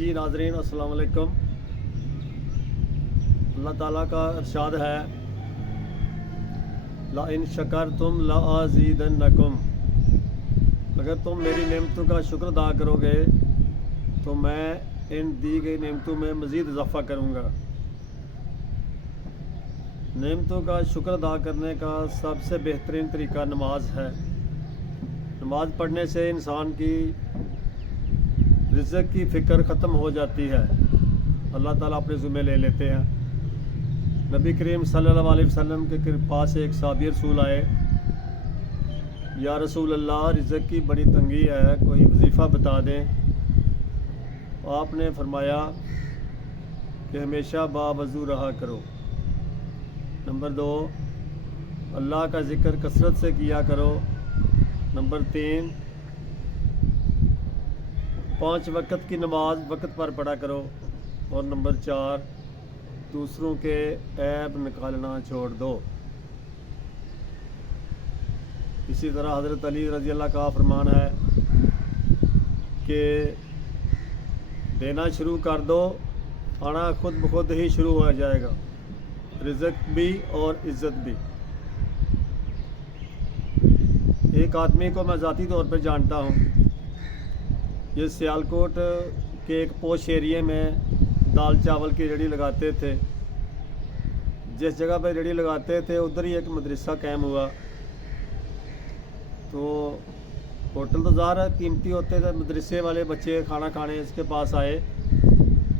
जी नाजरीन अस्सलाम वालेकुम। अल्लाह ताला का इरशाद है, ला इन शकरतुम ला अज़ीदन्नकुम, अगर तुम मेरी नेमतों का शुक्र अदा करोगे तो मैं इन दी गई नेमतों में मज़ीद इजाफ़ा करूँगा। नेमतों का शुक्र अदा करने का सबसे बेहतरीन तरीका नमाज है। नमाज पढ़ने से इंसान की रिज़्क़ की फ़िक्र ख़त्म हो जाती है, अल्लाह ताला अपने ज़िम्मे ले लेते हैं। नबी करीम सल्लल्लाहु अलैहि वसल्लम के पास एक सहाबी रसूल आए, या रसूल अल्लाह रिज़्क़ की बड़ी तंगी है, कोई वजीफ़ा बता दें। आपने फरमाया कि हमेशा बावज़ू रहा करो। नंबर 2, अल्लाह का ज़िक्र कसरत से किया करो। नंबर 3, 5 वक़्त की नमाज वक़्त पर पढ़ा करो। और नंबर 4, दूसरों के ऐब निकालना छोड़ दो। इसी तरह हज़रत अली रज़ी अल्लाह का फरमान है कि देना शुरू कर दो, आना खुद ब खुद ही शुरू हो जाएगा, रिज़्क़ भी और इज़्ज़त भी। एक आदमी को मैं ज़ाती तौर पर जानता हूँ, ये सियालकोट के एक पोश एरिए में दाल चावल की रेहड़ी लगाते थे। जिस जगह पर रेहड़ी लगाते थे उधर ही एक मदरसा कायम हुआ। तो होटल तो ज़ाहिर कीमती होते थे, मदरसे वाले बच्चे खाना खाने इसके पास आए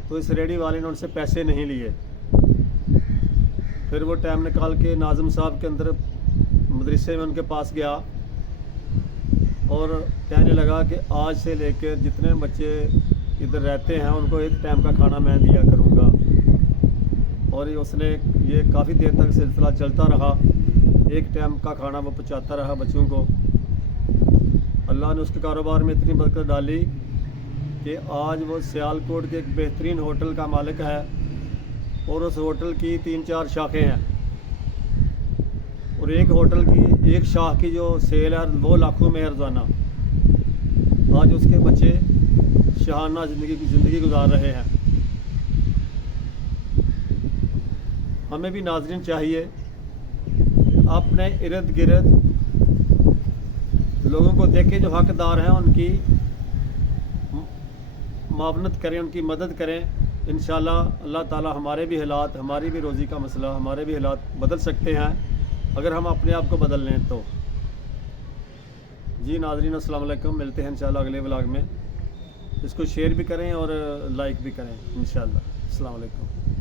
तो इस रेहड़ी वाले ने उनसे पैसे नहीं लिए। फिर वो टाइम निकाल के नाज़िम साहब के अंदर मदरसे में उनके पास गया और कहने लगा कि आज से लेकर जितने बच्चे इधर रहते हैं उनको एक टाइम का खाना मैं दिया करूँगा। और उसने ये काफ़ी देर तक सिलसिला चलता रहा, एक टाइम का खाना वो पहुँचाता रहा बच्चों को। अल्लाह ने उसके कारोबार में इतनी बरकत डाली कि आज वो सियालकोट के एक बेहतरीन होटल का मालिक है और उस होटल की 3-4 शाखें हैं। और एक होटल की एक शाख की जो सेल है वो लाखों में है रोज़ाना। आज उसके बच्चे शहाना ज़िंदगी गुजार रहे हैं। हमें भी नाज़रीन चाहिए अपने इर्द गिर्द लोगों को देखें जो हकदार हैं, उनकी मावनत करें, उनकी मदद करें। इंशाअल्लाह अल्लाह ताला हमारे भी हालात, हमारी भी रोज़ी का मसला, हमारे भी हालात बदल सकते हैं अगर हम अपने आप को बदल लें तो। जी नाज़रीन अस्सलाम वालेकुम, मिलते हैं इंशाअल्लाह अगले व्लॉग में। इसको शेयर भी करें और लाइक भी करें इंशाअल्लाह। अस्सलाम वालेकुम।